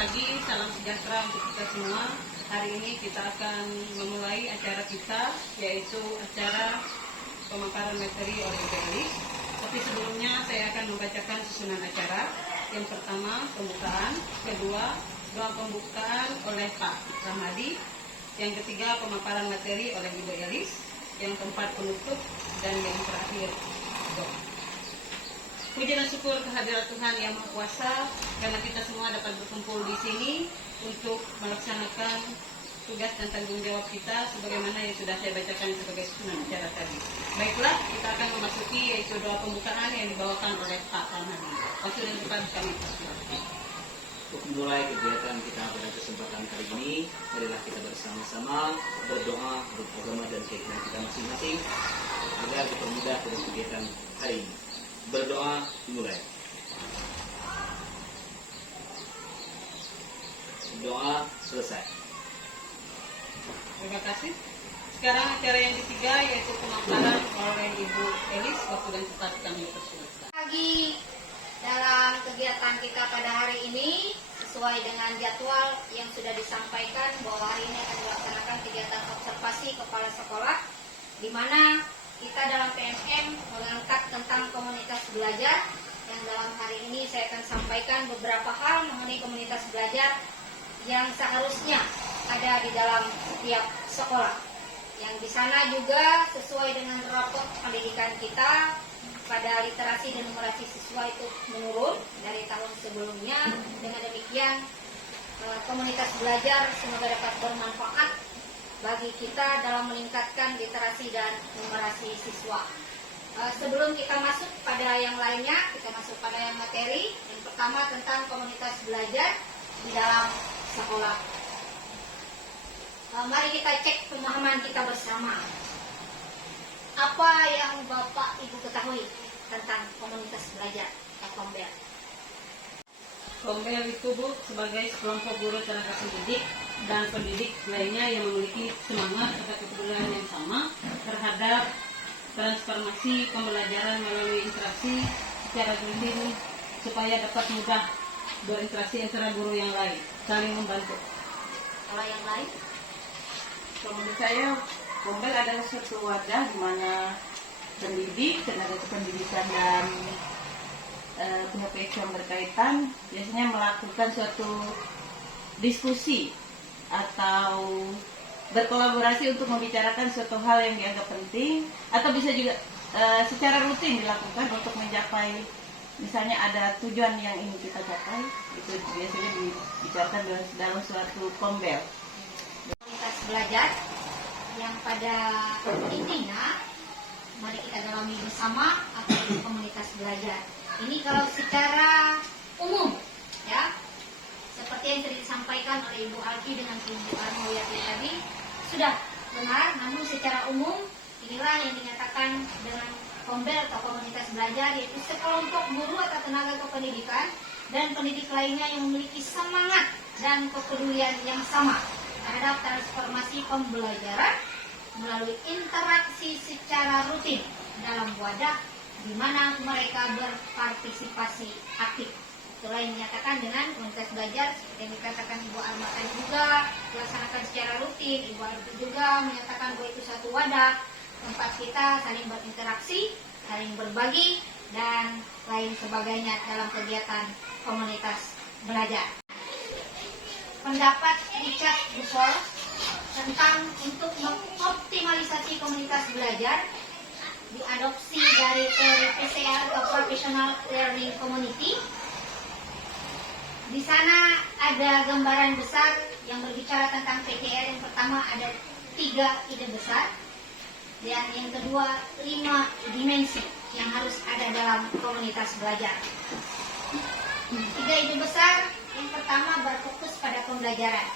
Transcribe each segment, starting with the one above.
pagi, salam sejahtera untuk kita semua. Hari ini kita akan memulai acara kita, yaitu acara pemaparan materi oleh Ibu Elis. Tapi sebelumnya saya akan membacakan susunan acara. Yang pertama, pembukaan. Kedua, doa pembukaan oleh Pak Rahmadi. Yang ketiga, pemaparan materi oleh Ibu Elis. Yang keempat, penutup. Dan yang terakhir, doa. Puji dan syukur kehadirat Tuhan Yang Maha Kuasa karena kita semua dapat berkumpul di sini untuk melaksanakan tugas dan tanggung jawab kita sebagaimana yang sudah saya bacakan sebagai susunan acara tadi. Baiklah, kita akan memasuki yaitu doa pembukaan yang dibawakan oleh Pak Rahmadi. Waktu dan tempat kami persilakan. Untuk memulai kegiatan kita pada kesempatan kali ini, marilah kita bersama-sama berdoa menurut agama dan keyakinan kita masing-masing agar dipermudah dalam kegiatan hari ini. Berdoa dimulai. Doa selesai. Terima kasih. Sekarang acara yang ketiga yaitu pemaparan oleh Ibu Elis. Waktu dan tempat kami persilakan. Pagi dalam kegiatan kita pada hari ini sesuai dengan jadwal yang sudah disampaikan bahwa hari ini akan dilaksanakan kegiatan observasi kepala sekolah di mana kita dalam PMM mengangkat tentang komunitas belajar yang dalam hari ini saya akan sampaikan beberapa hal mengenai komunitas belajar yang seharusnya ada di dalam setiap sekolah. Yang di sana juga sesuai dengan rapot pendidikan kita pada literasi dan numerasi siswa itu menurun dari tahun sebelumnya. Dengan demikian komunitas belajar semoga dapat bermanfaat bagi kita dalam meningkatkan literasi dan numerasi siswa. Sebelum kita masuk pada yang lainnya, kita masuk pada yang materi. Yang pertama tentang komunitas belajar di dalam sekolah. Mari kita cek pemahaman kita bersama. Apa yang Bapak Ibu ketahui tentang komunitas belajar atau KOMBEL? KOMBEL itu Bu sebagai sekelompok guru tenaga pendidik dan pendidik lainnya yang memiliki semangat atau kepedulian yang sama terhadap transformasi pembelajaran melalui interaksi secara rutin supaya dapat mudah berinteraksi antara guru yang lain, saling membantu. Kalau yang lain? Menurut saya, KOMBEL adalah suatu wadah di mana pendidik, tenaga kependidikan dan pihak-pihak yang berkaitan biasanya melakukan suatu diskusi atau berkolaborasi untuk membicarakan suatu hal yang dianggap penting atau bisa juga secara rutin dilakukan untuk mencapai misalnya ada tujuan yang ingin kita capai, itu biasanya dibicarakan dalam suatu KOMBEL. Komunitas belajar yang pada intinya mari kita dalami bersama apa itu komunitas belajar. Ini kalau secara umum ya, seperti yang sudah disampaikan oleh Ibu Alki dengan Ibu Armoyati tadi sudah benar, namun secara umum inilah yang dinyatakan dengan KOMBEL atau komunitas belajar, yaitu sekelompok guru atau tenaga kependidikan dan pendidik lainnya yang memiliki semangat dan kepedulian yang sama terhadap transformasi pembelajaran melalui interaksi secara rutin dalam wadah di mana mereka berpartisipasi aktif. Itulah yang dinyatakan dengan komunitas belajar seperti yang dikatakan Ibu Arma tadi juga dilaksanakan secara rutin. Ibu Arma juga menyatakan bahwa itu satu wadah tempat kita saling berinteraksi, saling berbagi dan lain sebagainya dalam kegiatan komunitas belajar. Pendapat Richard Bussell tentang untuk mengoptimalisasi komunitas belajar diadopsi dari teori PCR atau Professional Learning Community. Di sana ada gambaran besar yang berbicara tentang PKR. Yang pertama ada 3 ide besar dan yang kedua 5 dimensi yang harus ada dalam komunitas belajar. 3 ide besar, yang pertama berfokus pada pembelajaran.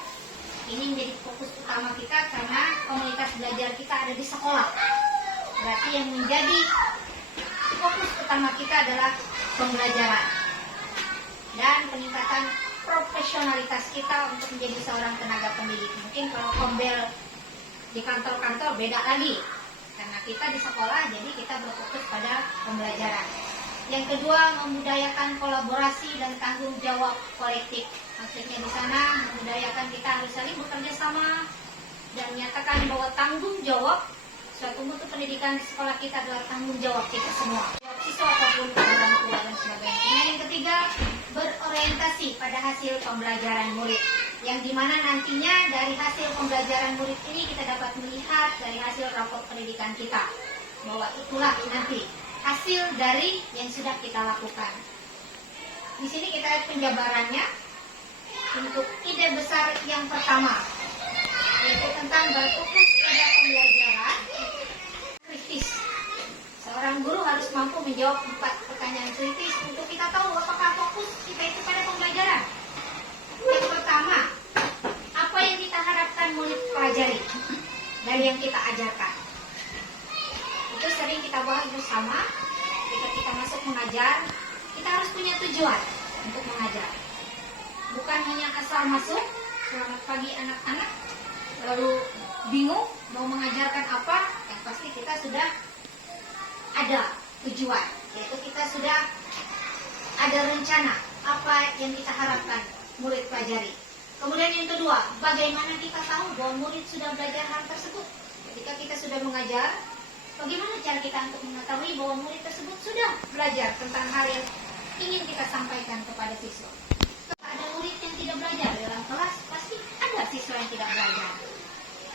Ini menjadi fokus utama kita karena komunitas belajar kita ada di sekolah. Berarti yang menjadi fokus utama kita adalah pembelajaran dan peningkatan profesionalitas kita untuk menjadi seorang tenaga pendidik. Mungkin kalau KOMBEL di kantor-kantor beda lagi, karena kita di sekolah jadi kita berfokus pada pembelajaran. Yang kedua, membudayakan kolaborasi dan tanggung jawab kolektif. Maksudnya di sana membudayakan kita harus saling bekerja sama dan menyatakan bahwa tanggung jawab suatu mutu pendidikan di sekolah kita adalah tanggung jawab kita semua, jawab siswa ataupun orang tua dan sebagainya. Kemudian yang ketiga, berorientasi pada hasil pembelajaran murid, yang dimana nantinya dari hasil pembelajaran murid ini kita dapat melihat dari hasil rapor pendidikan kita bahwa itulah nanti hasil dari yang sudah kita lakukan. Di sini kita lihat penjabarannya untuk ide besar yang pertama, yaitu tentang berfokus pada pembelajaran kritis. Seorang guru harus mampu menjawab 4 pertanyaan kritis untuk kita tahu apakah fokus kita itu pada pembelajaran. Yang pertama, apa yang kita harapkan murid pelajari dari yang kita ajarkan. Itu sering kita bahas bersama. Ketika kita masuk mengajar, kita harus punya tujuan untuk mengajar. Bukan hanya asal masuk, selamat pagi anak-anak, lalu bingung mau mengajarkan apa. Yang pasti kita sudah ada tujuan, yaitu kita sudah ada rencana apa yang kita harapkan murid pelajari. Kemudian yang kedua, bagaimana kita tahu bahwa murid sudah belajar hal tersebut. Ketika kita sudah mengajar, bagaimana cara kita untuk mengetahui bahwa murid tersebut sudah belajar tentang hal yang ingin kita sampaikan kepada siswa. Kalau ada murid yang tidak belajar dalam kelas, pasti ada siswa yang tidak belajar.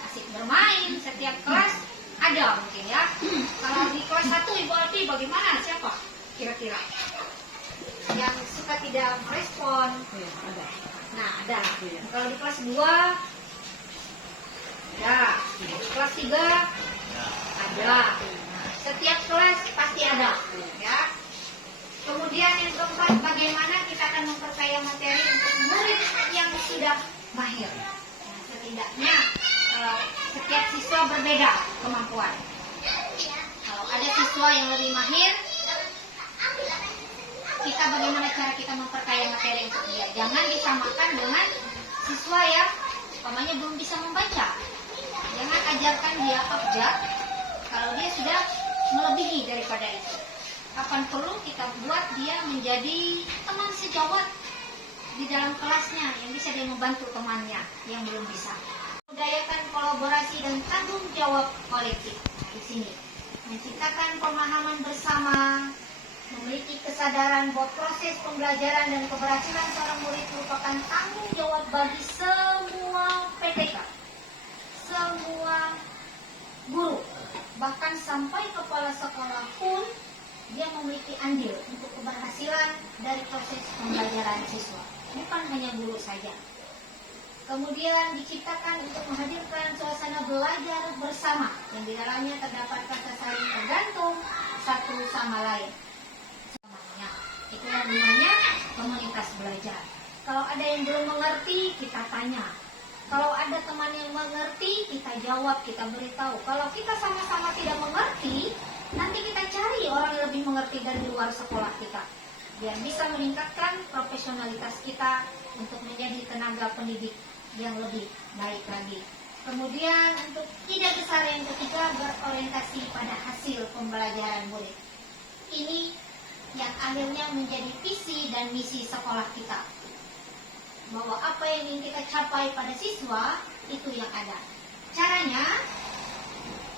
Asik bermain setiap kelas ada mungkin ya. Kalau di kelas 1 Ibu Alfi bagaimana? Siapa kira-kira yang suka tidak merespon? Ya, ada. Nah, ada. Iya. Kalau di kelas 2 ada. Di kelas 3 ada. Setiap kelas pasti ada, ya. Kemudian yang keempat, bagaimana kita akan memperkaya materi untuk murid yang sudah mahir. Nah, setidaknya setiap siswa berbeda kemampuan. Kalau ada siswa yang lebih mahir, kita bagaimana cara kita memperkaya materi untuk dia. Jangan disamakan dengan siswa yang umpamanya belum bisa membaca. Jangan ajarkan dia abjad kalau dia sudah melebihi daripada itu. Kapan perlu kita buat dia menjadi teman sejawat di dalam kelasnya yang bisa dia membantu temannya yang belum bisa. Budayakan kolaborasi dan tanggung jawab kolektif. Nah, di sini menciptakan pemahaman bersama, memiliki kesadaran bahwa proses pembelajaran dan keberhasilan seorang murid merupakan tanggung jawab bagi semua PTK, semua guru, bahkan sampai kepala sekolah pun dia memiliki andil untuk keberhasilan dari proses pembelajaran siswa, bukan hanya guru saja. Kemudian diciptakan untuk menghadirkan suasana belajar bersama yang di dalamnya terdapat rasa saling tergantung satu sama lain. Itulah namanya komunitas belajar. Kalau ada yang belum mengerti, kita tanya. Kalau ada teman yang mengerti, kita jawab, kita beritahu. Kalau kita sama-sama tidak mengerti, nanti kita cari orang yang lebih mengerti dari luar sekolah kita, biar bisa meningkatkan profesionalitas kita untuk menjadi tenaga pendidik yang lebih baik lagi. Kemudian untuk ide besar yang ketiga, berorientasi pada hasil pembelajaran murid. Ini yang akhirnya menjadi visi dan misi sekolah kita, bahwa apa yang ingin kita capai pada siswa itu yang ada. Caranya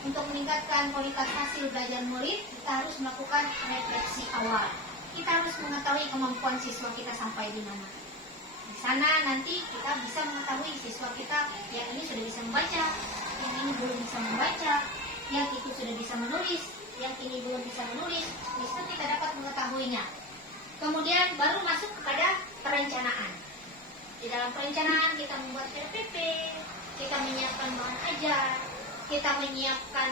untuk meningkatkan kualitas hasil belajar murid, kita harus melakukan refleksi awal. Kita harus mengetahui kemampuan siswa kita sampai di mana. Di sana nanti kita bisa mengetahui siswa kita yang ini sudah bisa membaca, yang ini belum bisa membaca, yang itu sudah bisa menulis, yang ini belum bisa menulis. Di situ kita dapat mengetahuinya. Kemudian baru masuk kepada perencanaan. Di dalam perencanaan kita membuat RPP, kita menyiapkan bahan ajar, kita menyiapkan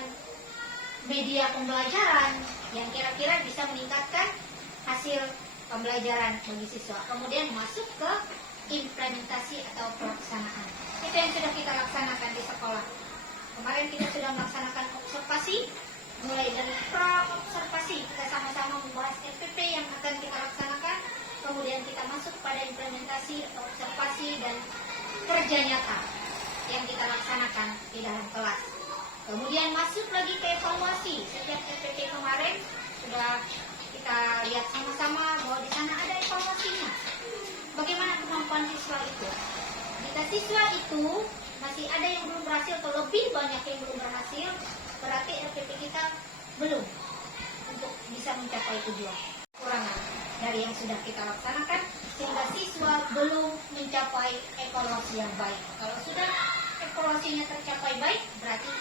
media pembelajaran yang kira-kira bisa meningkatkan hasil pembelajaran bagi siswa. Kemudian masuk ke implementasi atau pelaksanaan. Itu yang sudah kita laksanakan di sekolah. Kemarin kita sudah melaksanakan observasi. Mulai dari pra-observasi, kita sama-sama membahas RPP yang akan kita laksanakan. Kemudian kita masuk pada implementasi atau observasi dan kerja nyata yang kita laksanakan di dalam kelas. Kemudian masuk lagi ke evaluasi. Setiap RPP kemarin sudah kita lihat sama-sama bahwa di sana ada evaluasinya. Bagaimana kemampuan siswa itu? Jika siswa itu masih ada yang belum berhasil atau lebih banyak yang belum berhasil, berarti RPP kita belum untuk bisa mencapai tujuan. Kekurangan dari yang sudah kita laksanakan sehingga siswa belum mencapai evaluasi yang baik. Kalau sudah evaluasinya tercapai baik, berarti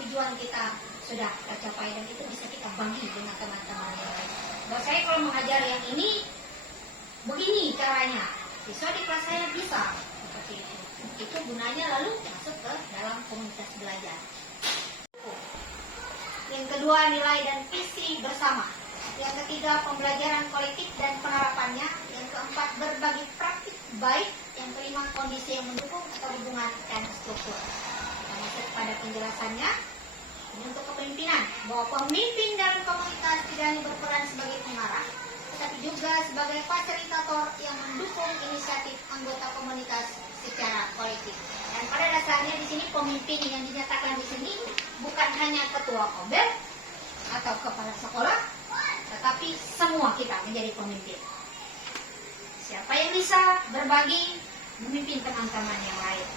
tujuan kita sudah tercapai dan itu bisa kita bagi dengan teman-teman yang lain. Bahwa saya kalau mengajar yang ini, begini caranya. Siswa di kelas saya bisa seperti itu. Itu gunanya lalu masuk ke dalam komunitas belajar. Yang kedua, nilai dan visi bersama. Yang ketiga, pembelajaran kolektif dan penerapannya. Yang keempat, berbagi praktik baik. Yang kelima, kondisi yang mendukung atau hubungan dan struktur. Kita masuk pada penjelasannya. Ini untuk kepemimpinan, bahwa pemimpin dalam komunitas tidak hanya berperan sebagai pengarah, tetapi juga sebagai fasilitator yang mendukung inisiatif anggota komunitas secara kolektif. Dan pada dasarnya di sini pemimpin yang dinyatakan di sini bukan hanya ketua KOBEL atau kepala sekolah, tetapi semua kita menjadi pemimpin. Siapa yang bisa berbagi, memimpin teman-teman yang lain.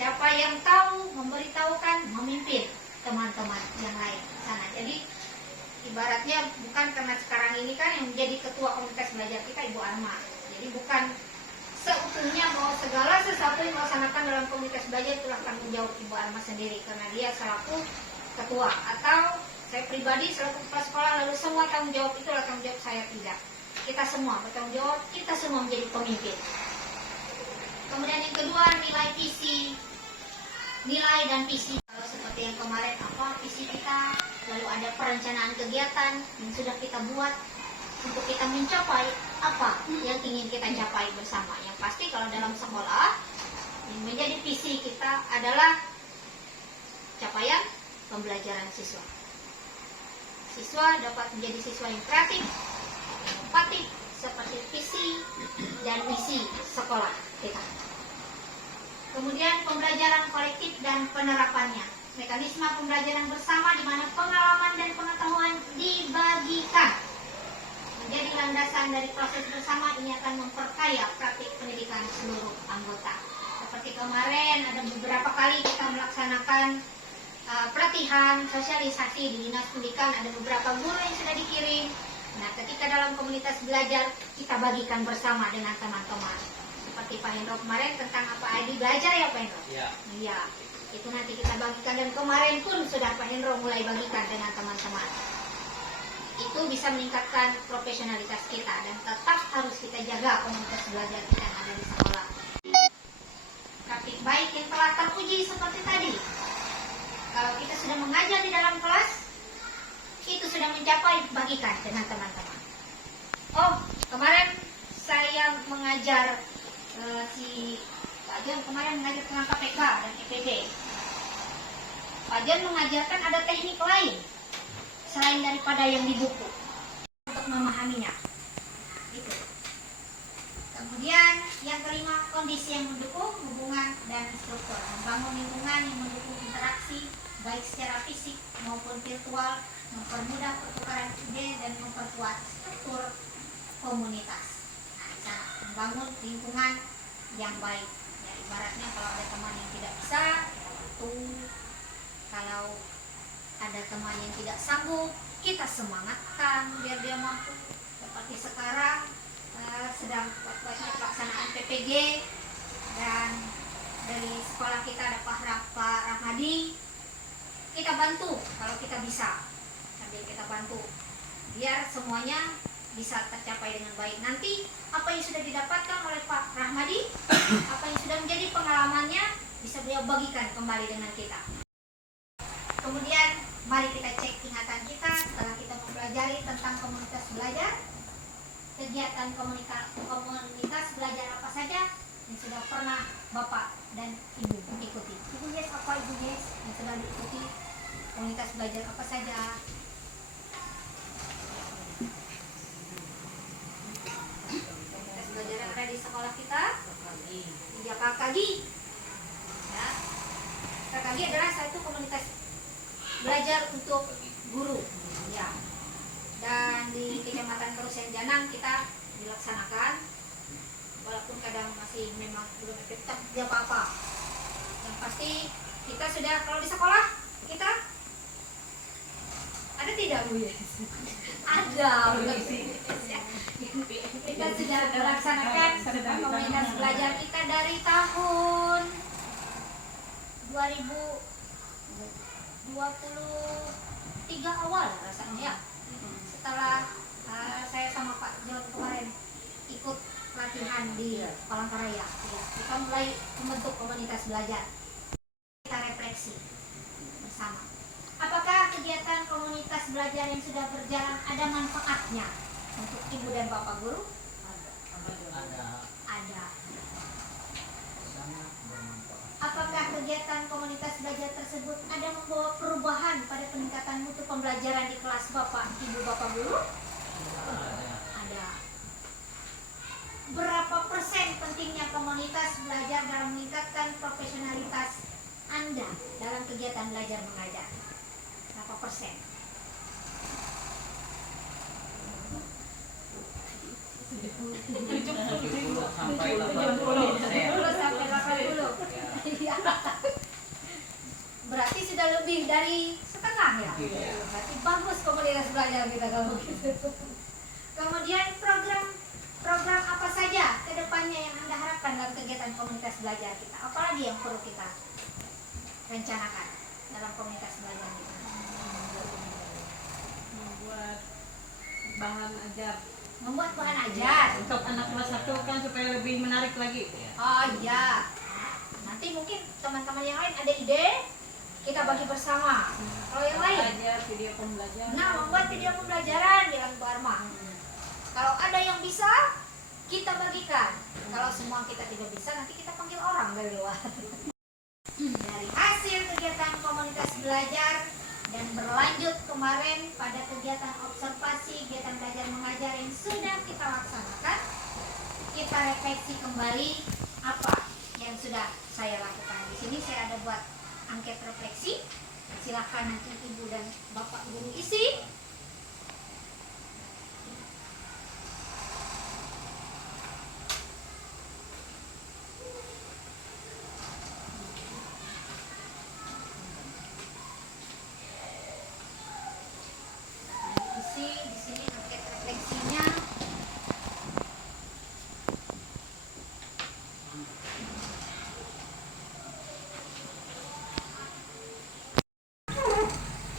Siapa yang tahu, memberitahukan, memimpin teman-teman yang lain sana. Jadi ibaratnya bukan karena sekarang ini kan yang menjadi ketua komunitas belajar kita Ibu Arma. Jadi bukan seutuhnya bahwa segala sesuatu yang dilaksanakan dalam komunitas belajar itulah tanggung jawab Ibu Arma sendiri karena dia selaku ketua, atau saya pribadi selaku kepala sekolah lalu semua tanggung jawab itulah tanggung jawab saya. Tidak, kita semua bertanggung jawab, kita semua menjadi pemimpin. Kemudian yang kedua, nilai visi, nilai dan visi. Kalau seperti yang kemarin apa visi kita, lalu ada perencanaan kegiatan yang sudah kita buat untuk kita mencapai apa yang ingin kita capai bersama. Yang pasti kalau dalam sekolah yang menjadi visi kita adalah capaian pembelajaran siswa. Siswa dapat menjadi siswa yang kreatif, yang empatik, seperti visi dan misi sekolah kita. Kemudian pembelajaran kolektif dan penerapannya. Mekanisme pembelajaran bersama di mana pengalaman dan pengetahuan dibagikan menjadi landasan dari proses bersama. Ini akan memperkaya praktik pendidikan seluruh anggota. Seperti kemarin ada beberapa kali kita melaksanakan pelatihan sosialisasi di dinas pendidikan, ada beberapa guru yang sudah dikirim. Nah, ketika dalam komunitas belajar kita bagikan bersama dengan teman-teman. Seperti Pak Hendro kemarin tentang apa ID belajar ya Pak Hendro? Iya. Iya. Itu nanti kita bagikan dan kemarin pun sudah Pak Hendro mulai bagikan dengan teman-teman. Itu bisa meningkatkan profesionalitas kita dan tetap harus kita jaga komunitas belajar kita yang ada di sekolah. Praktik baik yang telah teruji seperti tadi. Kalau kita sudah mengajar di dalam kelas, itu sudah mencapai bagikan dengan teman-teman. Oh, kemarin saya mengajar si Pak Jan kemarin mengajar tentang KPK dan EPD. Pak Jan mengajarkan ada teknik lain selain daripada yang di buku untuk memahaminya. Itu. Kemudian yang kelima, kondisi yang mendukung hubungan dan struktur. Membangun lingkungan yang mendukung interaksi baik secara fisik maupun virtual, mempermudah pertukaran ide dan memperkuat struktur komunitas. Membangun lingkungan yang baik. Ya, ibaratnya kalau ada teman yang tidak bisa, itu kalau ada teman yang tidak sanggup, kita semangatkan biar dia mampu. Seperti sekarang sedang pelaksanaan PPG dan dari sekolah kita ada Pak Rahmadi. Kita bantu kalau kita bisa, sambil kita bantu biar semuanya bisa tercapai dengan baik. Nanti apa yang sudah didapatkan oleh Pak Rahmadi, apa yang sudah menjadi pengalamannya bisa beliau bagikan kembali dengan kita. Kemudian mari kita cek ingatan kita setelah kita mempelajari tentang komunitas belajar. Kegiatan komunitas belajar apa saja yang sudah pernah Bapak dan Ibu ikuti. Ibu Yes apa Ibu Yes yang sudah diikuti? Komunitas belajar apa saja? Belajar yang ada di sekolah kita, di KKG. Ya. KKG adalah satu komunitas belajar untuk guru. Ya. Dan di senang kita dilaksanakan, walaupun kadang masih memang belum efektif tidak apa-apa. Yang pasti kita sudah, kalau di sekolah kita ada tidak Bu Yes? Ada Bu Yes. Kita sudah melaksanakan komunitas belajar kita dari tahun 2023 awal rasanya ya. Setelah saya sama Pak John kemarin ikut latihan di Palangkaraya, ya, kita mulai membentuk komunitas belajar. Kita refleksi bersama. Apakah kegiatan komunitas belajar yang sudah berjalan ada manfaatnya untuk ibu dan bapak guru? Ada. Apakah kegiatan komunitas belajar tersebut ada membawa perubahan pada peningkatan mutu pembelajaran di kelas bapak, ibu, bapak guru? Ada. Berapa persen pentingnya komunitas belajar dalam meningkatkan profesionalitas Anda dalam kegiatan belajar mengajar? Berapa persen? 70 sampai 80%. 70 sampai 80. Iya. Berarti sudah lebih dari setengah ya. Berarti bagus komunitas belajar kita kalau gitu. Kemudian program apa saja ke depannya yang Anda harapkan dalam kegiatan komunitas belajar kita? Apalagi yang perlu kita rencanakan dalam komunitas belajar kita? Membuat bahan ajar Membuat bahan ajar. untuk anak kelas 1 kan supaya lebih menarik lagi. Oh iya. Nanti mungkin teman-teman yang lain ada ide, kita bagi bersama. Kalau yang lain, Ajar video pembelajaran. nah membuat video pembelajaran di Lagu Arma. Kalau ada yang bisa, kita bagikan. Kalau semua kita tidak bisa, nanti kita panggil orang dari luar. Dari hasil kegiatan komunitas belajar dan berlanjut kemarin pada kegiatan observasi, kegiatan belajar mengajar yang sudah kita laksanakan, kita refleksi kembali apa yang sudah saya lakukan. Di sini saya ada buat angket refleksi. Silakan nanti ibu dan bapak guru isi. Isi di sini angket refleksinya.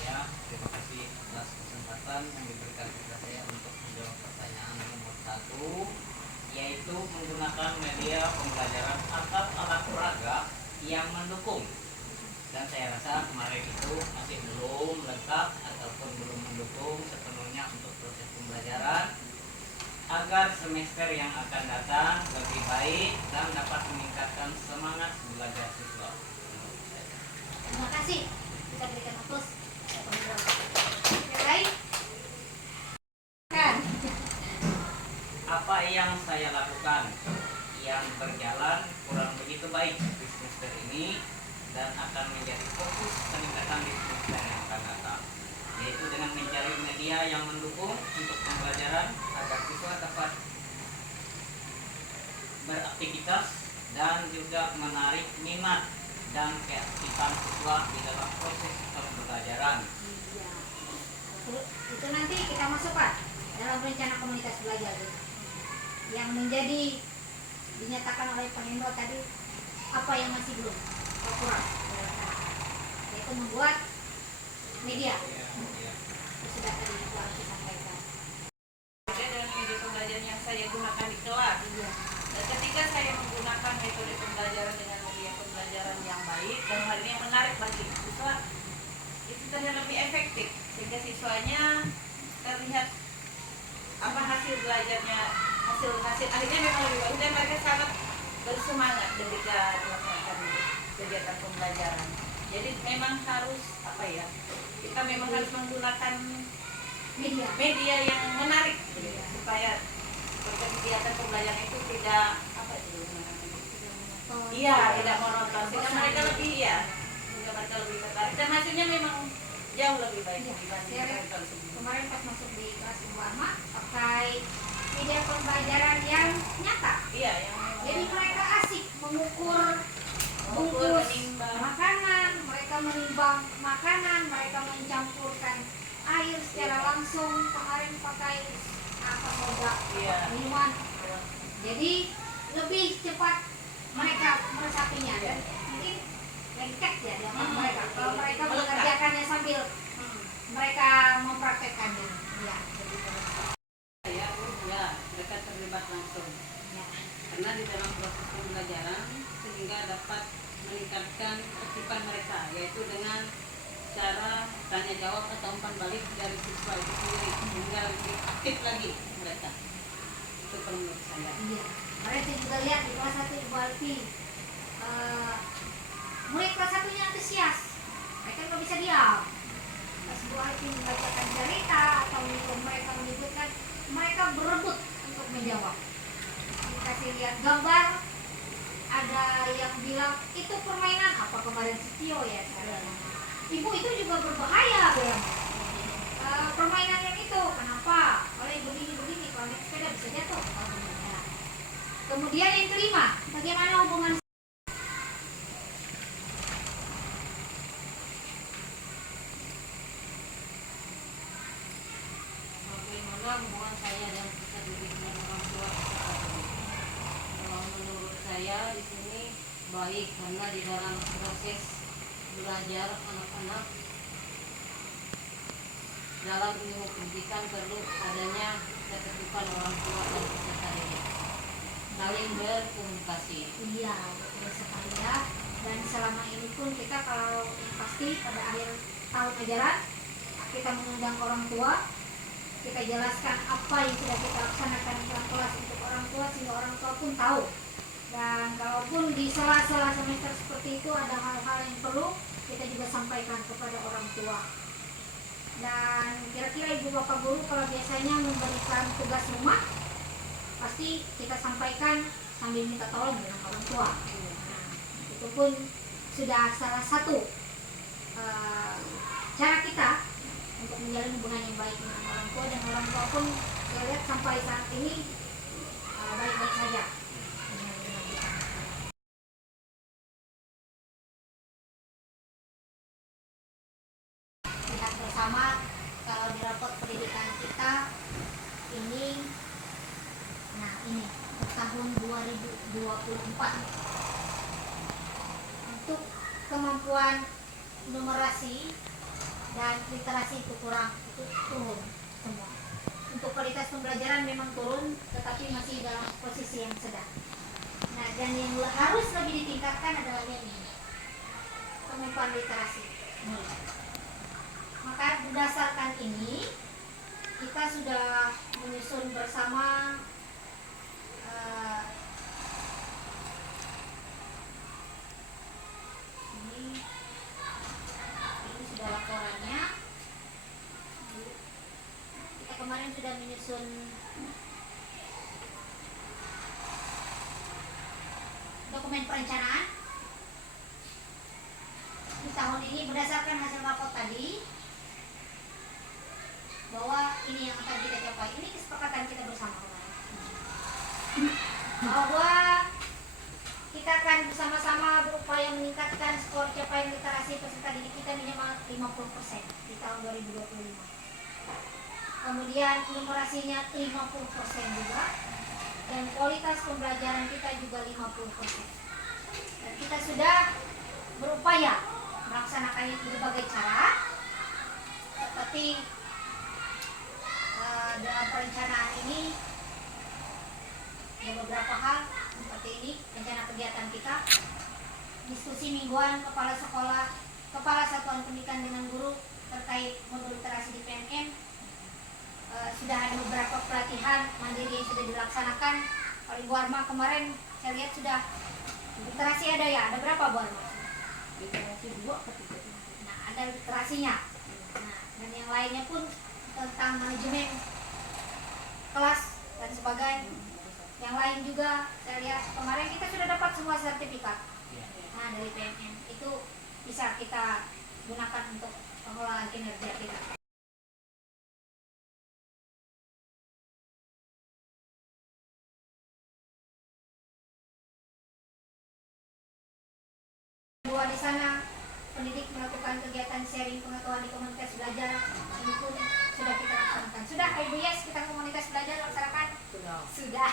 Ya, terima kasih atas kesempatan yang diberikan kepada saya untuk menjawab pertanyaan nomor 1, yaitu menggunakan media pembelajaran atau alat peraga yang mendukung. Dan saya rasa kemarin itu masih belum lengkap ataupun belum mendukung sepenuhnya untuk proses pembelajaran, agar semester yang akan datang lebih baik dan dapat meningkatkan semangat belajar siswa. Terima kasih. Kita berikan aplaus. Yang lain? Kan? Apa yang saya lakukan yang berjalan kurang begitu baik di semester ini dan akan menjadi fokus peningkatan di semester yang akan datang, yaitu dengan mencari media yang mendukung untuk pembelajaran agar siswa dapat beraktivitas dan juga menarik minat dan keaktifan siswa di dalam proses pembelajaran. Iya. Itu nanti kita masukkan dalam rencana komunitas belajar itu. Yang menjadi dinyatakan oleh Pak Hendro tadi, apa yang masih belum kurang dilaksanakan, yaitu membuat media. Itu sudah tadi Bu Arti sampaikan. Ada dengan metode pembelajaran yang saya gunakan di kelas. Iya. Dan ketika saya menggunakan metode pembelajaran dengan media pembelajaran yang baik dan hal ini yang menarik bagi siswa, itu terlihat lebih efektif sehingga siswanya terlihat apa hasil belajarnya, hasil akhirnya memang lebih bagus dan mereka sangat bersemangat ketika melakukan kegiatan pembelajaran. Jadi memang harus apa ya, kita memang harus menggunakan media yang menarik supaya kegiatan pembelajaran itu tidak apa itu iya tidak monoton sehingga mereka lebih sehingga mereka lebih tertarik dan hasilnya memang jauh lebih baik dibanding Saya tahun sebelumnya. kemarin pas masuk di kelas Ibu Arma pakai media pembelajaran yang nyata. Iya, yang Jadi mereka asik mengukur mengukur, bungkus menimbang. makanan, mereka menimbang makanan, mereka mencampurkan air secara langsung. Kemarin pakai apa soda, Iya. minuman. Jadi lebih cepat mereka meresapinya dan mungkin lengket ya di otak mereka. Kalau mereka Melekat. mengerjakannya sambil mereka mempraktekkannya. Ya, Ya, ya, mereka terlibat langsung. ya. Karena di dalam proses pembelajaran sehingga dapat meningkatkan ketertiban mereka, yaitu dengan cara tanya jawab atau umpan balik dari siswa itu sendiri sehingga lebih aktif lagi mereka. Itu kalau menurut saya. Iya. Kemarin saya juga lihat di kelas 1 Ibu Alfi, murid kelas 1-nya antusias. Mereka nggak bisa diam. Pas Bu Alfi membacakan cerita atau mereka menyebutkan, mereka berebut untuk menjawab. Dikasih lihat gambar, ada yang bilang itu permainan apa kemarin Setio ya sekarang. Ibu itu juga berbahaya bilang. Permainan yang itu kenapa? Kalau begini kalau naik sepeda bisa jatuh. Ya. Kemudian yang kelima, bagaimana hubungan Bagaimana hubungan saya dan peserta didik dengan orang tua peserta didik? Kalau menurut saya di sini baik karena di dalam proses belajar anak-anak dalam ilmu pendidikan perlu adanya ketertiban orang tua dan peserta didik, saling berkomunikasi. Iya, betul sekali ya. Dan selama ini pun kita kalau yang pasti pada akhir tahun ajaran kita mengundang orang tua, kita jelaskan apa yang sudah kita laksanakan di dalam kelas untuk orang tua sehingga orang tua pun tahu. Dan kalaupun di sela-sela semester seperti itu ada hal-hal yang perlu kita juga sampaikan kepada orang tua. Dan kira-kira ibu bapak guru kalau biasanya memberikan tugas rumah pasti kita sampaikan sambil minta tolong dengan orang tua. Nah, itu pun sudah salah satu cara kita untuk menjalin hubungan yang baik dengan orang tua, dan orang tua pun saya lihat sampai saat ini baik-baik saja. Lihat bersama kalau di rapot pendidikan kita ini, nah ini untuk tahun 2024 untuk kemampuan numerasi dan literasi itu kurang, itu turun semua. Untuk kualitas pembelajaran memang turun, tetapi masih dalam posisi yang sedang. Nah, dan yang harus lebih ditingkatkan adalah yang ini, kemampuan literasi. Maka berdasarkan ini, kita sudah menyusun bersama ini sudah laporannya. Kita kemarin sudah menyusun dokumen perencanaan. Di tahun ini berdasarkan hasil rapor tadi bahwa ini yang akan kita capai. Ini kesepakatan kita bersama kemarin. Bahwa kita akan bersama-sama berupaya meningkatkan skor capaian literasi peserta didik kita minimal 50% di tahun 2025. Kemudian numerasinya 50% juga, dan kualitas pembelajaran kita juga 50%. Dan kita sudah berupaya melaksanakannya di berbagai cara, seperti dalam perencanaan ini ada beberapa hal seperti ini. Rencana kegiatan kita, diskusi mingguan kepala sekolah, kepala satuan pendidikan dengan guru terkait modul literasi di PMM. Sudah ada beberapa pelatihan mandiri yang sudah dilaksanakan oleh Bu Arma kemarin. Saya lihat sudah literasi ada ya, ada berapa Bu Arma? Literasi 2 ketiga. Nah, ada literasinya. Nah, dan yang lainnya pun tentang manajemen kelas dan sebagainya. Yang lain juga saya lihat kemarin kita sudah dapat semua sertifikat. Nah, dari PMM itu bisa kita gunakan untuk pengelolaan kinerja kita. Bahwa di sana pendidik melakukan kegiatan sharing pengetahuan di komunitas belajar, ini pun sudah kita laksanakan. Sudah, Ibu Yes, kita komunitas belajar laksanakan? Sudah.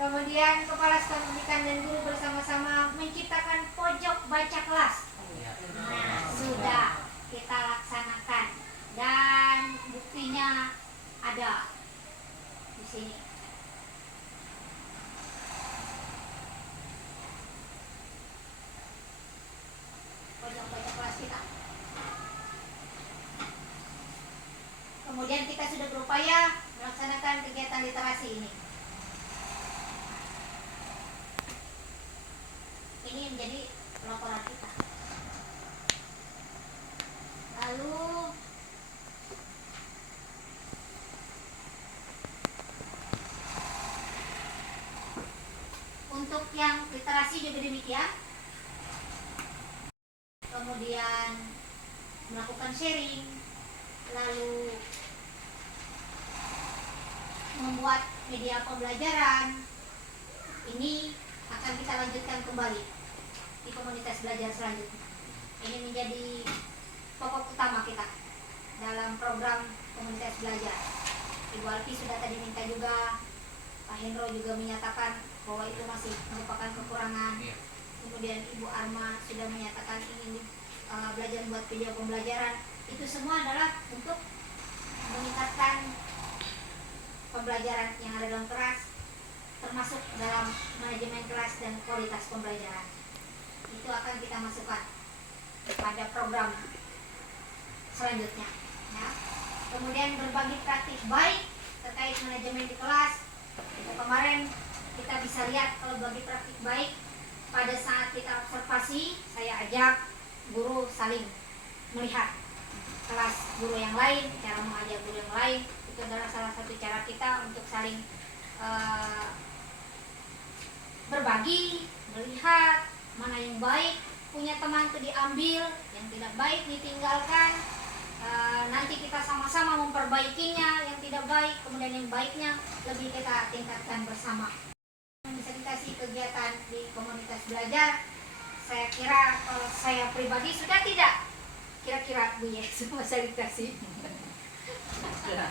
Kemudian kepala staf pendidikan dan guru bersama-sama menciptakan pojok baca kelas. Nah, sudah kita laksanakan dan buktinya ada di sini. Pojok baca kelas kita. Kemudian kita sudah berupaya melaksanakan kegiatan literasi ini. Ini menjadi laporan kita. Lalu untuk yang literasi juga demikian. Kemudian melakukan sharing, lalu membuat media pembelajaran. Ini akan kita lanjutkan kembali di komunitas belajar selanjutnya. Ini menjadi pokok utama kita dalam program komunitas belajar. Ibu Alfi sudah tadi minta juga, Pak Hendro juga menyatakan bahwa itu masih merupakan kekurangan. Kemudian Ibu Arma sudah menyatakan ingin belajar buat video pembelajaran. Itu semua adalah untuk meningkatkan pembelajaran yang ada dalam kelas, termasuk dalam manajemen kelas dan kualitas pembelajaran. Itu akan kita masukkan pada program selanjutnya. Ya. Kemudian berbagi praktik baik terkait manajemen di kelas. Itu kemarin kita bisa lihat kalau bagi praktik baik pada saat kita observasi, saya ajak guru saling melihat kelas guru yang lain, cara mengajar guru yang lain. Itu adalah salah satu cara kita untuk saling berbagi, melihat mana yang baik, punya teman itu diambil, yang tidak baik ditinggalkan. Nanti kita sama-sama memperbaikinya, yang tidak baik, kemudian yang baiknya lebih kita tingkatkan bersama. Bisa dikasih kegiatan di komunitas belajar, saya kira kalau saya pribadi sudah tidak, kira-kira Bu ya semua saya dikasih. Sudah.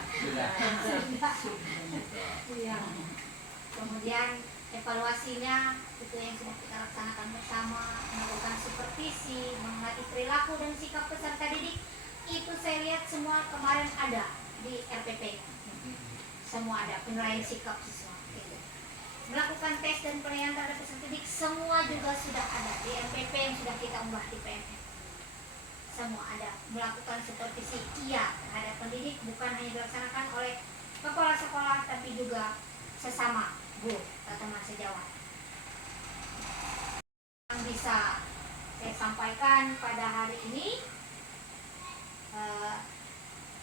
Iya. Kemudian evaluasinya itu yang sudah kita laksanakan bersama, melakukan supervisi, mengenali perilaku dan sikap peserta didik. Itu saya lihat semua kemarin ada di RPP. Semua ada penilaian sikap siswa. Gitu. Melakukan tes dan penilaian terhadap peserta didik semua juga sudah ada di RPP yang sudah kita unggah di PMF. Semua ada. Melakukan supervisi iya terhadap pendidik bukan hanya dilaksanakan oleh kepala sekolah tapi juga sesama guru atau teman sejawat. Yang bisa saya sampaikan pada hari ini,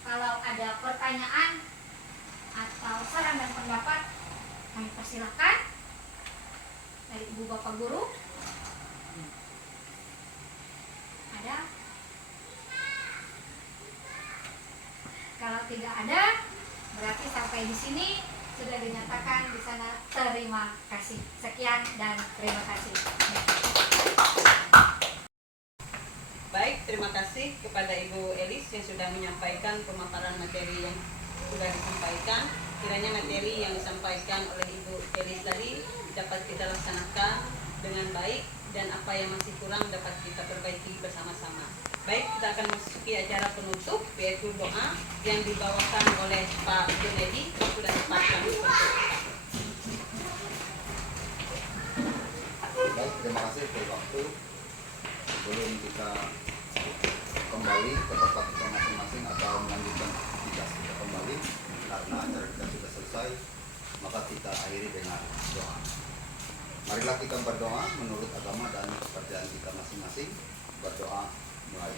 kalau ada pertanyaan atau saran dan pendapat, kami persilahkan dari Ibu Bapak Guru. Ada? Kalau tidak ada, berarti sampai di sini sudah dinyatakan di sana terima kasih. Sekian dan terima kasih. Baik, terima kasih kepada Ibu Elis yang sudah menyampaikan pemaparan materi yang sudah disampaikan. Kiranya materi yang disampaikan oleh Ibu Elis tadi dapat kita laksanakan dengan baik dan apa yang masih kurang dapat kita perbaiki bersama-sama. Baik, kita akan masuki acara penutup yaitu doa yang dibawakan oleh Pak Junedi. Sudah tepat kami Baik, terima kasih untuk waktu. Sebelum kita kembali ke tempat kita masing-masing atau melanjutkan aktivitas kita kembali karena acara kita sudah selesai, maka kita akhiri dengan doa. Marilah kita berdoa menurut agama dan kepercayaan kita masing-masing. Berdoa mulai.